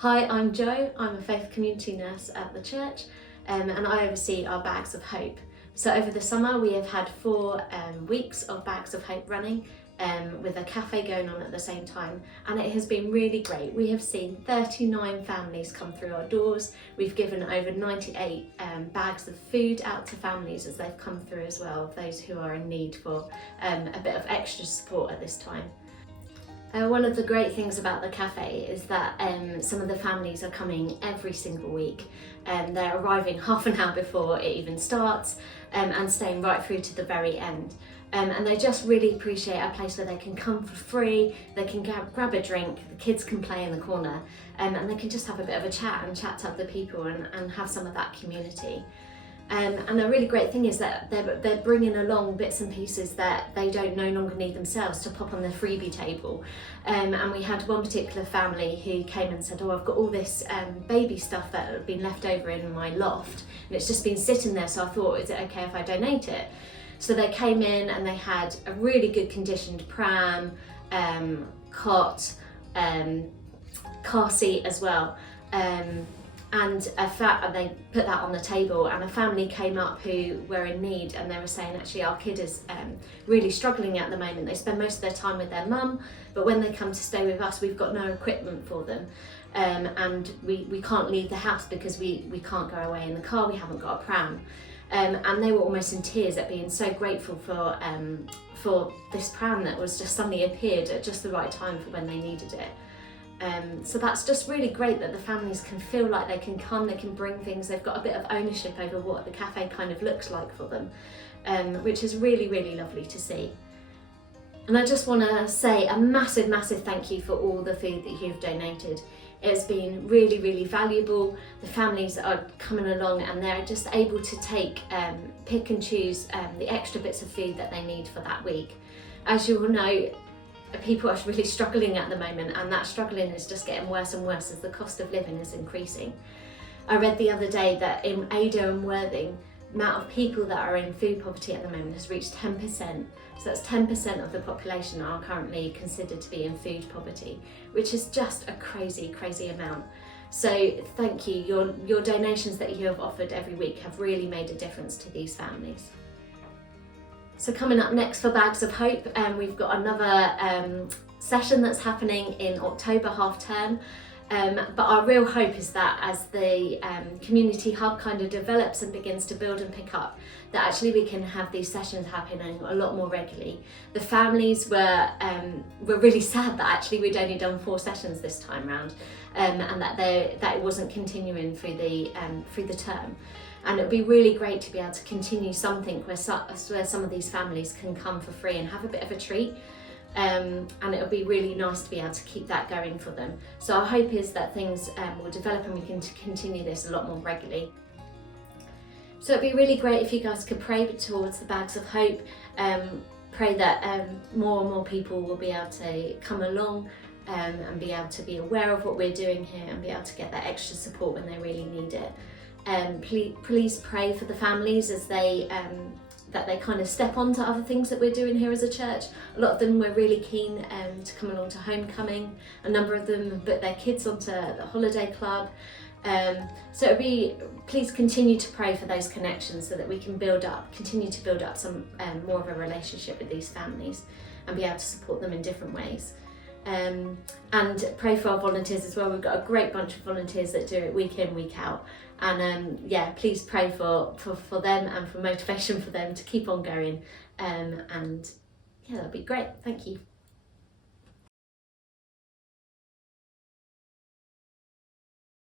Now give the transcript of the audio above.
Hi, I'm Jo. I'm a faith community nurse at the church and I oversee our Bags of Hope. So over the summer we have had 4 weeks of Bags of Hope running with a cafe going on at the same time, and it has been really great. We have seen 39 families come through our doors. We've given over 98 bags of food out to families as they've come through as well, those who are in need for a bit of extra support at this time. One of the great things about the cafe is that some of the families are coming every single week. They're arriving half an hour before it even starts and staying right through to the very end. And they just really appreciate a place where they can come for free, they can grab a drink, the kids can play in the corner, and they can just have a bit of a chat and chat to other people and have some of that community. And a really great thing is that they're bringing along bits and pieces that they don't no longer need themselves to pop on their freebie table. And we had one particular family who came and said, I've got all this baby stuff that had been left over in my loft and it's just been sitting there, so I thought, is it okay if I donate it? So they came in and they had a really good conditioned pram, cot, car seat as well. And they put that on the table, and a family came up who were in need, and they were saying actually our kid is really struggling at the moment. They spend most of their time with their mum, but when they come to stay with us we've got no equipment for them, and we can't leave the house because we can't go away in the car, we haven't got a pram. And they were almost in tears at being so grateful for this pram that was just suddenly appeared at just the right time for when they needed it. So that's just really great that the families can feel like they can come, they can bring things, they've got a bit of ownership over what the cafe kind of looks like for them, which is really, really lovely to see. And I just want to say a massive, massive thank you for all the food that you've donated. It's been really, really valuable. The families are coming along and they're just able to pick and choose the extra bits of food that they need for that week. As you all know, people are really struggling at the moment, and that struggling is just getting worse and worse as the cost of living is increasing. I read the other day that in Ada and Worthing, the amount of people that are in food poverty at the moment has reached 10%. So that's 10% of the population are currently considered to be in food poverty, which is just a crazy, crazy amount. So thank you. Your donations that you have offered every week have really made a difference to these families. So coming up next for Bags of Hope, we've got another session that's happening in October half term. But our real hope is that as the community hub kind of develops and begins to build and pick up, that actually we can have these sessions happening a lot more regularly. The families were really sad that actually we'd only done 4 sessions this time round, and that it wasn't continuing through the term. And it would be really great to be able to continue something where some of these families can come for free and have a bit of a treat. And it would be really nice to be able to keep that going for them. So our hope is that things will develop and we can continue this a lot more regularly. So it'd be really great if you guys could pray towards the Bags of Hope, pray that more and more people will be able to come along and be able to be aware of what we're doing here and be able to get that extra support when they really need it. Please pray for the families as that they kind of step onto other things that we're doing here as a church. A lot of them were really keen to come along to homecoming. A number of them have put their kids onto the holiday club. So please continue to pray for those connections so that we can continue to build up some more of a relationship with these families and be able to support them in different ways. And pray for our volunteers as well. We've got a great bunch of volunteers that do it week in, week out. And please pray for them and for motivation for them to keep on going. And that'd be great. Thank you.